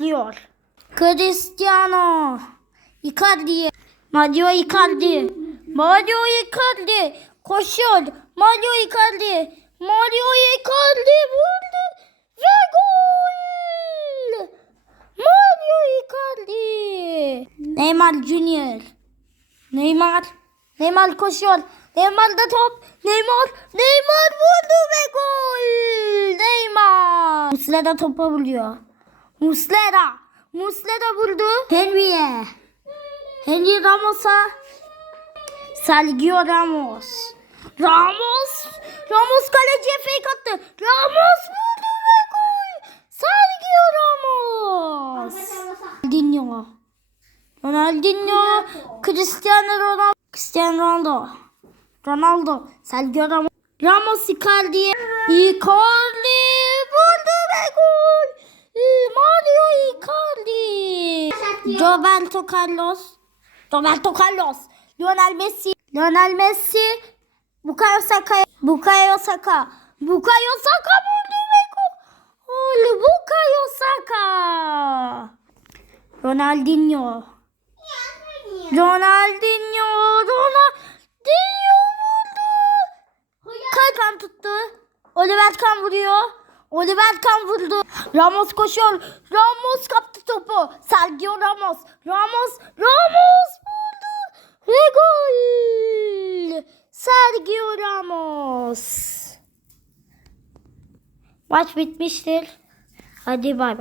başlıyor. Cristiano Icardi. Mario Icardi. Mario Icardi. Koşuyor. Mario Icardi. Mario Icardi vurdu ve gol. Mario Icardi. Neymar Junior. Neymar. Neymar koşuyor. Neymar'da top. Neymar. Neymar vurdu ve gol. Neymar. Muslera topa vuruyor Muslera. Muslera vurdu Henry'e Henry Ramos'a Sergio Ramos. Ramos. Ramos kaleciye fake attı. Ramos vurdu ve gol. Sergio Ramos. Ronaldinho. Ronaldinho Cristiano Ronaldo. Cristiano Ronaldo. Ronaldo. Sergio Ramos. Ramos Icardi Icardi vurdu ve gol Mario Icardi Roberto Carlos. Roberto Carlos. Lionel Messi. Lionel Messi. Bukayo Saka. Bukayo Saka. Bukayo Saka vurdu ve gol Bukayo Saka. Ronaldinho. Ronaldinho. Ronaldinho vurdu Kalkan tuttu. Oliver Kahn vuruyor. Oliver Kahn vurdu. Ramos koşuyor. Ramos kaptı topu. Sergio Ramos. Ramos Ramos vurdu ve gol. Sergio Ramos. Maç bitmiştir. Hadi bay bay